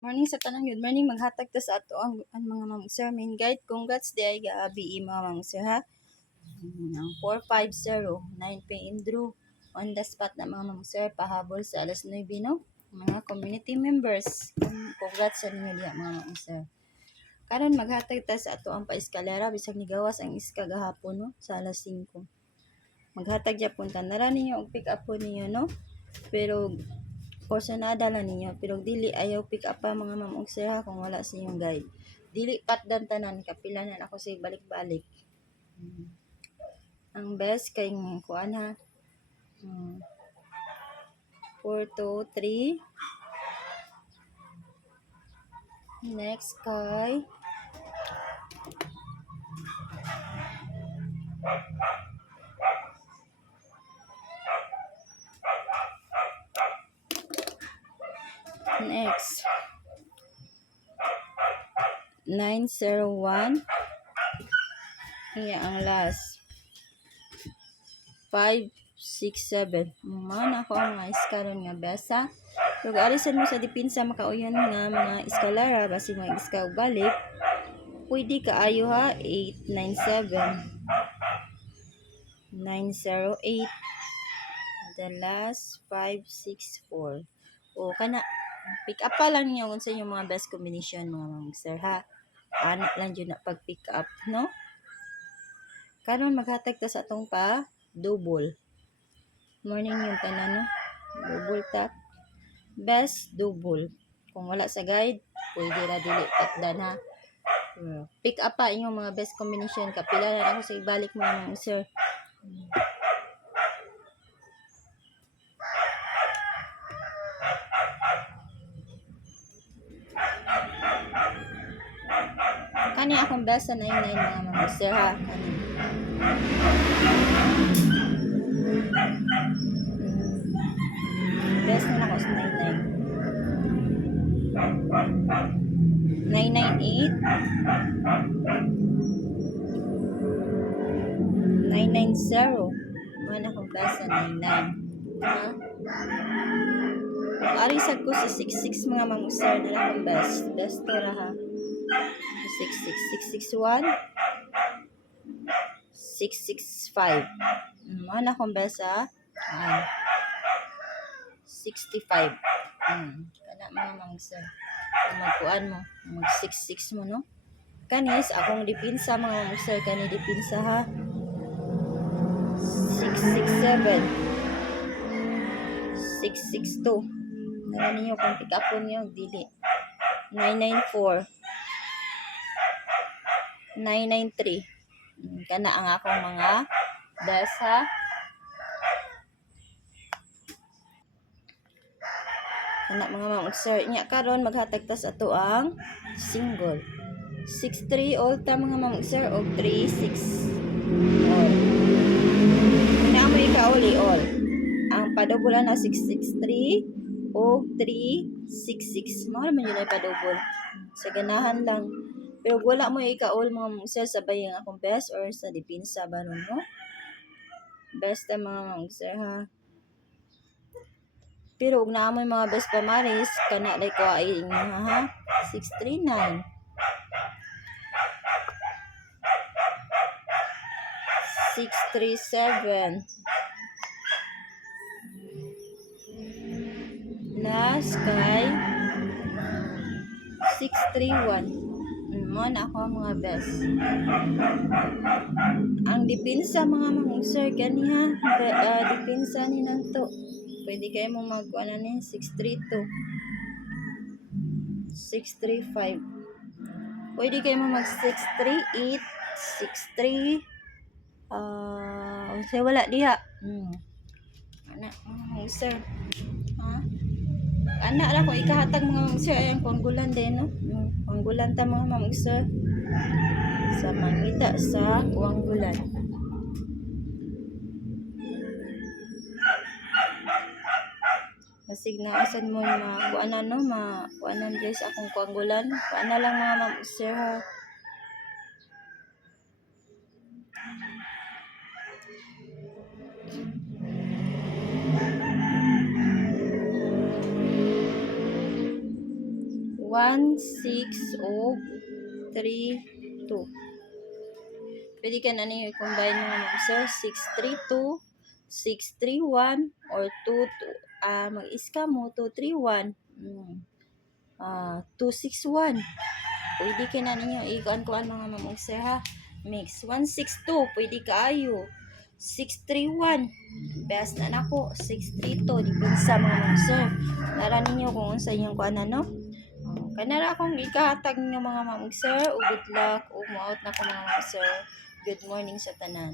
Morning sa tanang good morning. Maghatag ta sa ato ang mga ma'am sir main guide. Congrats di ay gaabi mga ma'am sir ha. Ang 450 9 p.m. Drew on the spot na mga ma'am sir pahabol sa alas 9 no. Mga community members. Congrats sa ninyo diha mga ma'am sir. Karon maghatag ta sa ato ang paeskalera bisag ni gawas ang iska gahapon no sa alas 5. Maghatag gyapon ta nara ninyo og pick up po ninyo no. Pero porsyonada lang ninyo pero dili ayaw pick up pa mga ma'am ug sir ha kung wala sa inyong guide. Dili patdan tanan kapila na ako sa balik-balik. Ang best kay kuan ha. 4 2 3. Next kay next 901. Iya ang last 567. Man ako ang mga iskaron nga besa. Pero arisan mo sa dipinsa makauyan nga mga iskalara basi mga iska og balik. Pwede kaayo ha 897 908 the last 564. O kana pick up pa lang niyo kung sa inyong mga best combination mga ma'am sir ha. Anak lang yun na pag pick up no. Karon maghatag ta sa atong pa double. Morning yung tanan no. Double tap. Best double. Kung wala sa guide, pwede ra dili patdan ha. Pick up pa inyong mga best combination. Kapila na ako sa ibalik mo mga sir. Kani akong best sa 99 mga sir ha. Kani. Best na ako sa 99. 998 990 man akong best sa 99 ha. Arisag ko sa 66 mga mangusar na lang akong best to ra ha. 66661 665 man akong best sa 65 kana mga mangusar magkuan mo mag 66 mo no. Kanis akong dipinsa mga mangusar kani dipinsa ha 667 662 nara ninyo kung pick up niyo dili 994 993 kana ang akong mga best ha. Kana mga ma'am sir nya karon maghatag ta sa ato ang single 63 all ta mga ma'am sir og 36 all kana mo ikauli all ang padobulan na 663 o 366 mao man yun ay padobol sa ganahan lang pero wala mo ikaul mga sir sabay ang akong best or sa dipinsa baron no best ta mga sir ha. Pero ug naamoy mga best pamaris kana lay ko ay ha 639 637 last kay 631 man ako mga best. Ang dipinsa mga sir gani ha dipinsa ni nanto pwede kayo mo mag-ano ni 632 635 pwede kayo mo mag 638 63 say wala diha anak sir ha anak lang ko ikahatag mga sir ayang kuanggulan din no kuanggulan ta mga sir sa mangita sa kuanggulan. Masig na asan mo kuanan no kuanan guys akong kuanggulan kuana lang mga ma'am sir ha. 1, 6, o 3, 2. Pwede ka na niyo i-combine mga ma'am sir. 632, 631, or 2, mag-iska mo, 231. 261. Pwede ka na ninyo ikuan-kuan mga ma'am sir ha. Mix. 162, pwede kaayo. 631. Best na nako. 632. Dipin sa mga ma'am sir. Nara ninyo kung unsa inyong kuan no. Kanara akong ikahatag ninyo mga ma'am sir. Good luck. Umuot na ko mga ma'am sir. Good morning sa tanan.